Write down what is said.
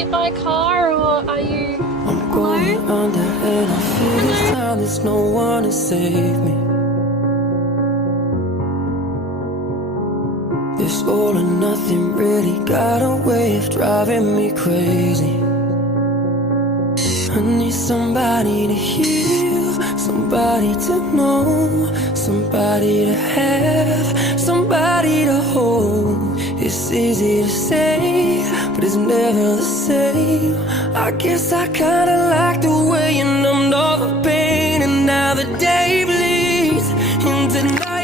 hit by a car or are you I'm going under and I feel this time there's no one to save me. This all or nothing really got a way of driving me crazy. I need somebody to heal, somebody to know, somebody to have, somebody to hold. It's easy to say, but it's never the same. I guess I kinda like the way you numbed all the pain, and now the day bleeds into night.